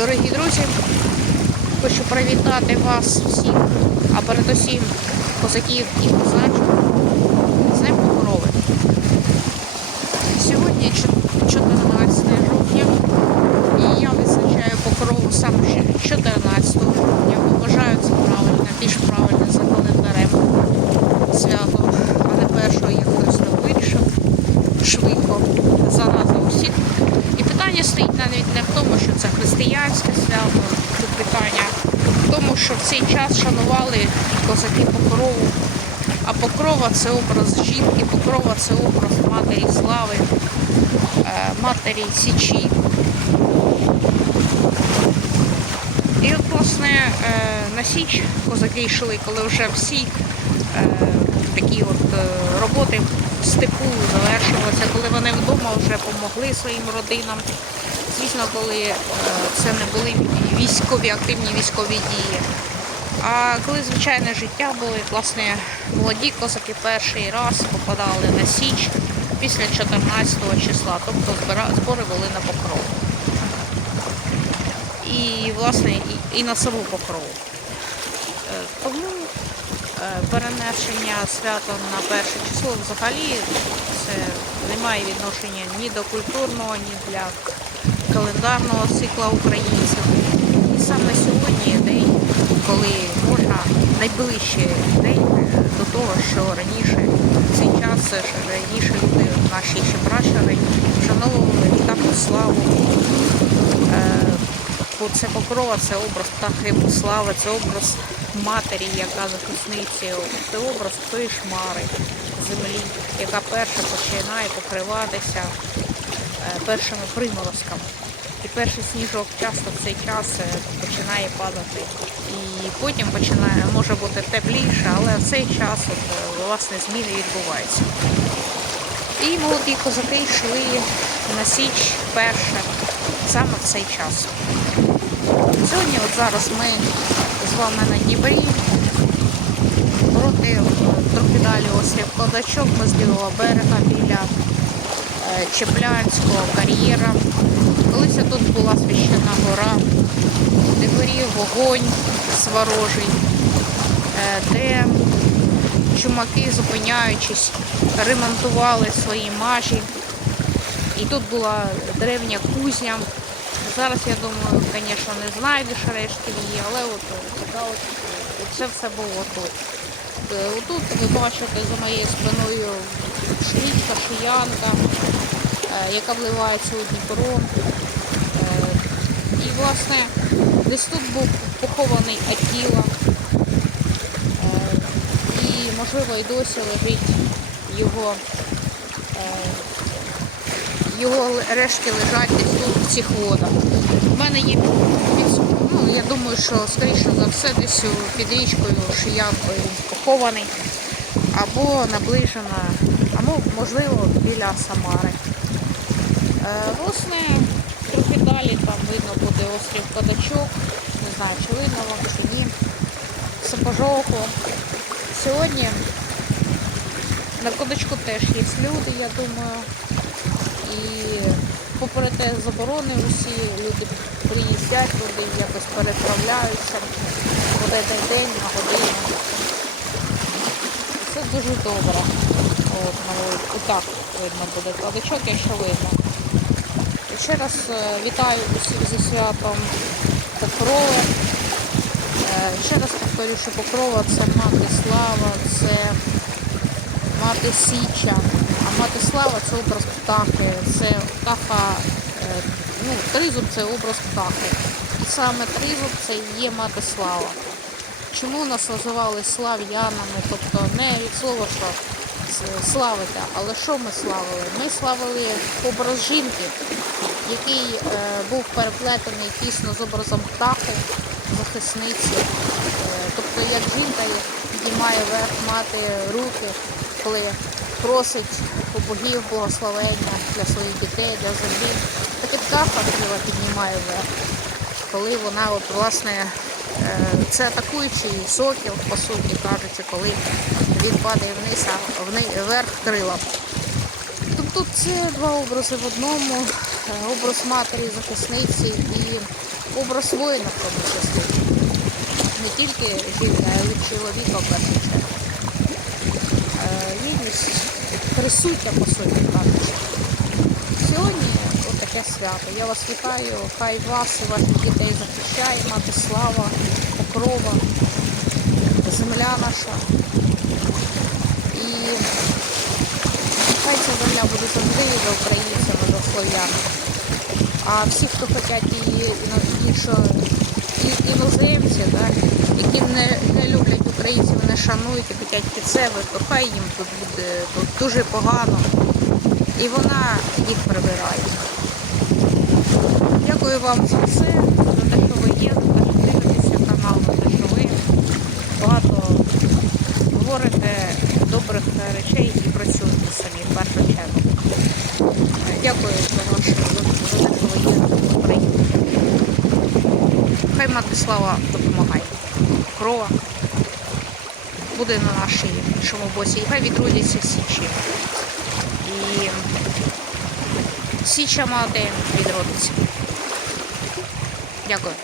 Дорогі друзі, хочу привітати вас всіх, а передусім козаків і козачок з Днем Покрови. Сьогодні 14 жовтня і я визначаю покрову саме ще 14 жовтня. бо Вважаю це правильно, більш правильно за календарем свято, а не першого, як хтось там вирішив швидко заради усіх. І питання стоїть навіть не в тому, що це християнське свято, тут питання в тому, що в цей час шанували козаки покрову. А покрова це образ жінки, покрова це образ матері слави, е, матері січі. І от, власне, е, на Січ козаки йшли, коли вже всі е, такі от е, роботи в степу завершилися, коли вони вдома вже допомогли своїм родинам. Звісно, коли е, це не були військові, активні військові дії. А коли звичайне життя було, власне, молоді козаки перший раз попадали на Січ після 14 числа, тобто збори були на покров. І, власне, і, і на саму покрову. Е, Тому е, перенесення свята на перше число взагалі це не має відношення ні до культурного, ні для календарного цикла українців. І саме сьогодні день, коли можна найближчий день до того, що раніше цей час раніше люди, наші ще пращури, вшановували птаху славу. Е, Бо це покрова, це образ птахи слави, це образ матері, яка захисниці, це образ тої шмари землі, яка перша починає покриватися е, першими приморозками. І перший сніжок часто в цей час е, починає падати. І потім починає, може бути тепліше, але в цей час от, е, власне зміни відбуваються. І молоді козаки йшли на Січ перше саме в цей час. Сьогодні, от зараз ми з вами на Дніпрі, проти е, трохи далі острів з лівого берега біля Чеплянського кар'єра. Колись тут була священна гора, де горів вогонь сварожий, е, де чумаки, зупиняючись, ремонтували свої маші. І тут була древня кузня. Зараз, я думаю, звісно, не знайдеш рештки її, але от така от, е, це все було тут. Е, Отут ви бачите за моєю спиною річка, шиянка, е, яка вливається у Дніпро. Е, І, власне, десь тут був похований Атіла. І, можливо, і досі лежить його, його рештки лежать десь тут в цих водах. У мене є ну, я думаю, що скоріше за все десь під річкою Шиянкою похований. Або наближена, або можливо біля Самари. Е, власне, трохи далі там видно буде острів Кадачок. Не знаю, чи видно вам, чи ні. Сапожоку. Сьогодні на Кодачку теж є люди, я думаю. І попри те заборони усі, люди приїздять туди, якось переправляються в один день на годину. Це дуже добре. От, ну, отак видно буде кладочок, якщо видно. І ще раз е, вітаю усіх зі святом Покрови. Е, Ще раз повторю, що Покрова це мати слава, це мати Січа, а мати слава це образ птахи, це птаха, е, ну, тризуб це образ птахи. І саме тризуб це є мати слава. Чому нас називали слав'янами? Тобто не від слова, що славити, але що ми славили? Ми славили образ жінки, який е, був переплетений тісно з образом птахи, захисниці. Е, тобто як жінка піднімає вверх мати руки, коли просить у богів благословення для своїх дітей, для землі. Так і птаха тіла піднімає вверх коли вона от власне е, це атакуючий сокіл, по суті кажучи, коли він падає вниз, а вверх крила. Тобто це два образи в одному, Е, образ матері захисниці і образ воїна в тому числі. Не тільки жінки, а й чоловіка в першу чергу. Е, Гідність присутня по суті кажучи. Сьогодні таке свято. Я вас вітаю. Хай вас і ваших дітей захищає, мати слава, покрова, земля наша. І хай ця земля буде завжди за українцями, за слов'янами. А всі, хто хочуть її іно- і- іноземці, да, які не, хочуть під себе, то хай їм тут буде тут дуже погано. І вона їх прибирає. Дякую вам за все, за те, що ви є, за те, що дивитеся канал, за те, що ви багато говорите добрих речей і працюєте самі в першу чергу. Дякую за ваше за, те, що ви є в. Хай мати слава допомагає. Крова буде на нашій іншому боці. яка хай відродяться січі. І Січа мати відродиться. Дякую.